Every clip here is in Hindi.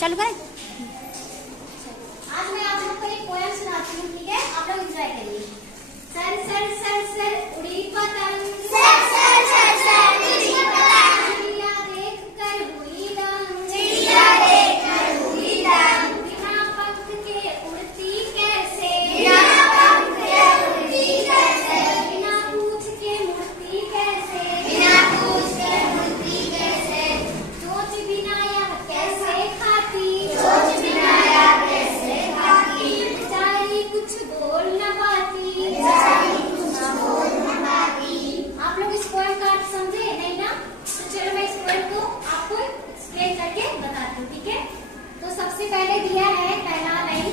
चलो करें। आज मैं आप लोग को एक पोएम सुनाती हूँ, ठीक है? आप लोग एंजॉय करिए। सर सर सर सर उड़ी पतंग, सर सर सर सर उड़ी पतंग, चिड़िया देख कर हुई दंग, चिड़िया देख कर हुई दंग, बिना पंख के उड़ती कैसे, बिना पंख के उड़ती कैसे, बिना पूंछ के मुड़ती कैसे, बिना पूंछ के उड़ती कैसे, चोंच बिना यह कैसे खाती, चोंच बिना यह कैसे खाती, बेचारी कुछ बोल न पाती, बेचारी कुछ बोल न पाती। आप लोग इस पोएम का अर्थ समझे नहीं ना? तो चलो मैं इस पोएम को आपको एक्सप्लेन करके बताती हूँ, ठीक है? तो सबसे पहले दिया है पहला line,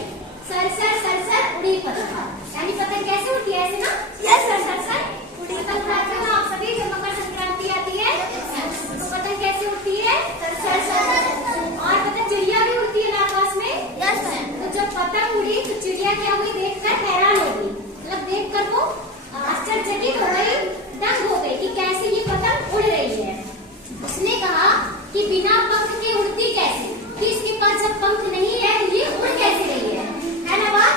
sir sir sir sir उड़ी पतंग, यानी पतंग कैसे उड़ती है? ऐसे ना, Yes, सर सर सर उड़ी पतंग उड़ाते हो आप सभी जब मकर संक्रांति आती है, तो पतंग कैसे उड़ती है? Sir sir sir. और पतंग चिड़िया भी उड़ती है ना आकाश में। Yes ma'am. तो जब पतंग उड़ी तो चिड़िया क्या हुई? देखकर हैरान हो गई, मतलब देखकर वो आश्चर्यचकित हो गई, दंग हो गई कि कैसे ये पतंग उड़ रही है। उसने कहा कि बिना पंख के उड़ती कैसे, कि इसके पास जब पंख नहीं है तो ये उड़ कैसे रही है ना बात?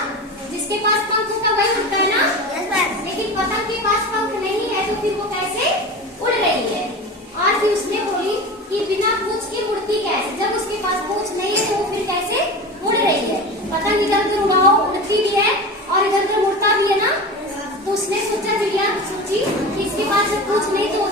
जिसके पास पंख होता वही उड़ता है ना? Yes ma'am. लेकिन पतंग के पास पंख नहीं है तो फिर वो कैसे उड़ रही है? और फिर उसने बोली कि बिना पूंछ के उड़ती कैसे, जब उसके पास पूंछ नहीं है तो वो फिर कैसे उड़ रही है? पतंग इधर उधर उड़ाओ उड़ती भी है और इधर उधर उड़ता भी है ना। तो उसने सोचा, चिड़िया सोची कि इसके पास जब पूंछ नहीं तो वो